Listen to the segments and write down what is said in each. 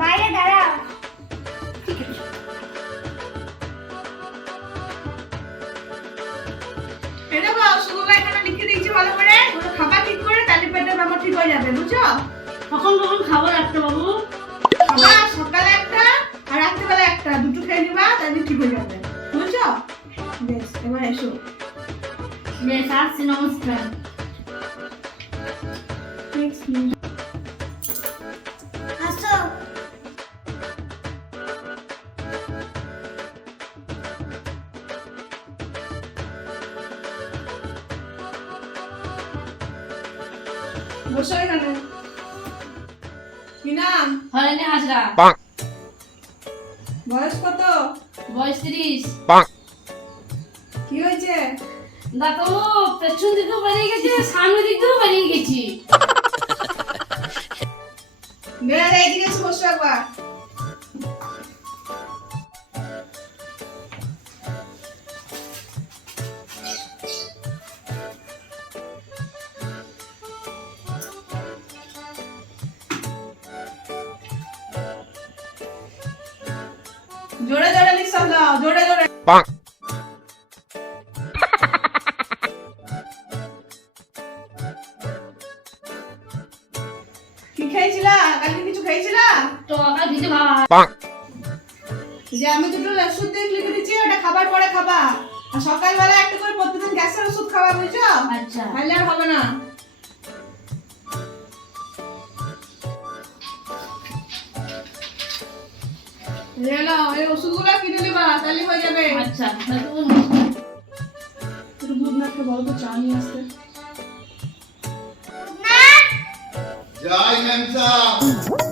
বাইরে দাঁড়াও। এটা বা শুধুগুলো এখানে লিখে দিয়েছি ভালো করে। খাবার ঠিক করে তাহলে পেটের ব্যাপার ঠিক হয়ে যাবে বুঝছ? কখন কখন খাব ডাক্তারবাবু খাবার সকালে একটা আর রাত্রিবেলা একটা দুটো খেয়ে নিবা তাহলে ঠিক হয়ে যাবে বুঝছ? বেশ এবার এসো। বেশ আসছি নমস্কার। বসো এখানে কি নাম হরেনে হাজরা বয়স কত? বয়স তিরিশ। কি হয়েছে? দেখো পেছন দিকেও বেরিয়ে গেছে সামনে দিকেও বেরিয়ে গেছি। মেয়েরা এইদিকে বসো একবার। দাও জোরে জোরে। কি খেয়েছিলা? কালকে কিছু খেয়েছিলা? তো আবার ভিজে ভাত। যে আমি দুটো ওষুধ দিয়ে লিখে দিচ্ছি ওটা খাবার পরে খাবা। আর সকালবেলা একটা করে প্রতিদিন গ্যাসের ওষুধ খাওয়া বুঝছ? আচ্ছা। তাহলে আর হবে না। এলো এই ওষুধগুলো কিনে নিবা তাহলে হয়ে যাবে আচ্ছা ডাক্তারবাবু একটু দুধ না খেয়ে বলো তো চা নিয়ে আসতে জয় মমতা হ্যাঁ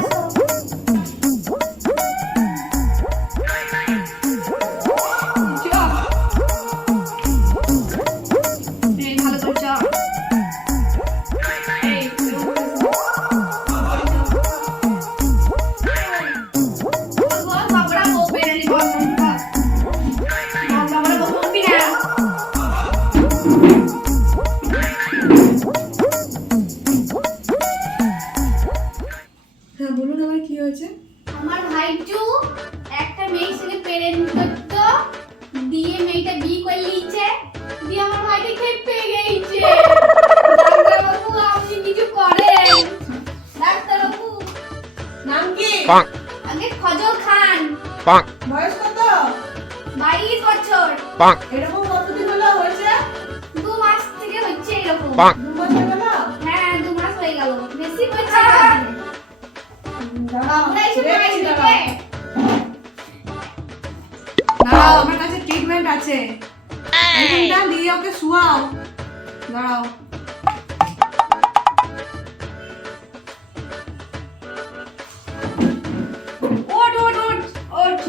হ্যাঁ বলুন আমার কি হয়েছে? আমার ভাইটু একটা মেয়ের সঙ্গে প্রেম করতো দিয়ে মেয়েটা বিয়ে করে লিছে দিয়ে আমার ভাইটা খেপে গেছে। ডাক্তারবাবু আপনি কিছু করেন। ডাক্তারবাবু। নাম কি? আগে ফজল খান। বয়স কত? বাইশ বছর। এরকম কতদিন হলো হয়েছে? দু মাস থেকে হচ্ছে এরকম। দু দাঁড়াও আমরা এসে দেখছি, প্রাইজ দাঁড়াও। দিবে দাঁড়াও আমার কাছে ট্রিটমেন্ট আছে। ট্রিটমেন্টটা দিয়ে ওকে শুয়াও দাঁড়াও ওঠ ওঠ ওঠ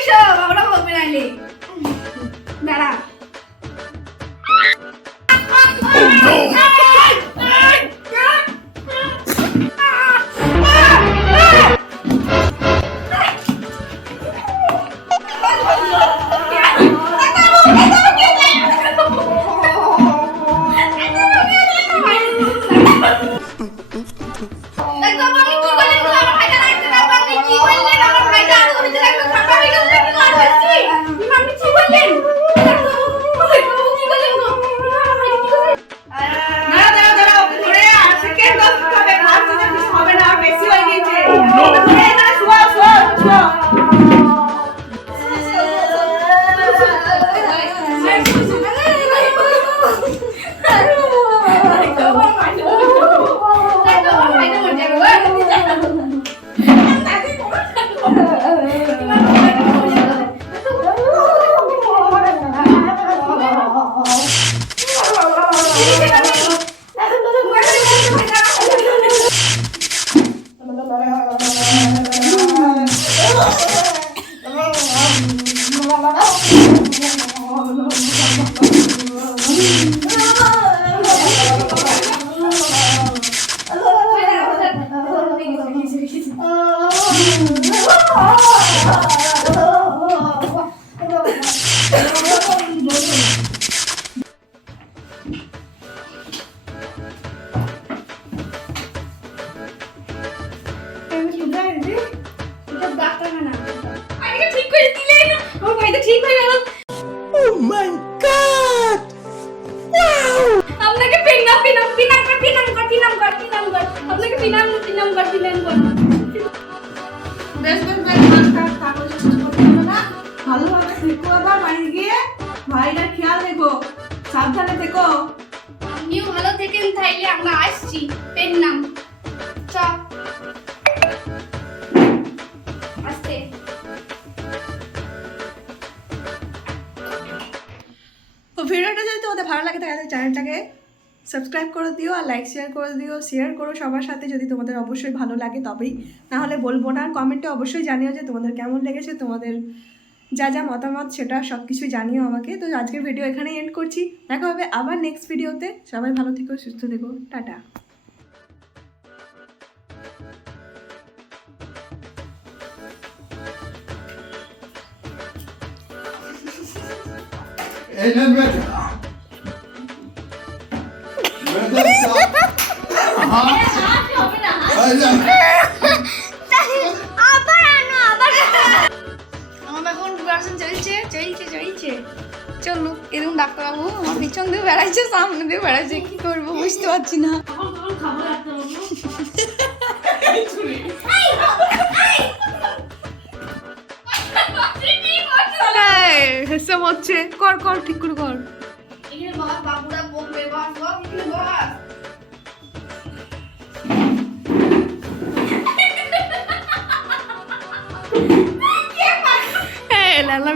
ওঠ দাঁড়া দাঁড়া এনেছো এনেছো I'm gonna be number, be number, be number, be number, be number, be number, be number, be number, be number, be number, be number, be number, be number, be be number, be number, be number, be number, be number, be number, be number, be সাবধানে থেকো। আপনিও ভালো থেকেন তাইলে আমরা আসছি। Pen নাম। চ। আস্তে। তো ভিডিওটা যদি তোমাদের ভালো লাগে তাহলে চ্যানেলটাকে সাবস্ক্রাইব করে দিও আর লাইক শেয়ার করে দিও। শেয়ার করো সবার সাথে যদি তোমাদের অবশ্যই ভালো লাগে তবেই। না হলে বলব না। কমেন্টে অবশ্যই জানিও যে তোমাদের কেমন লেগেছে তোমাদের যা যা মতামত সেটা সব কিছু জানিও আমাকে। তো আজকের ভিডিও এখানেই এন্ড করছি। দেখা হবে আবার নেক্সট ভিডিওতে সবাই ভালো থেকো, সুস্থ থেকো। টাটা। এই বুঝতে পারছি না। তখন তখন খাব ডাক্তারবাবু হেসে হচ্ছে। কর কর, ঠিক করে কর। লালা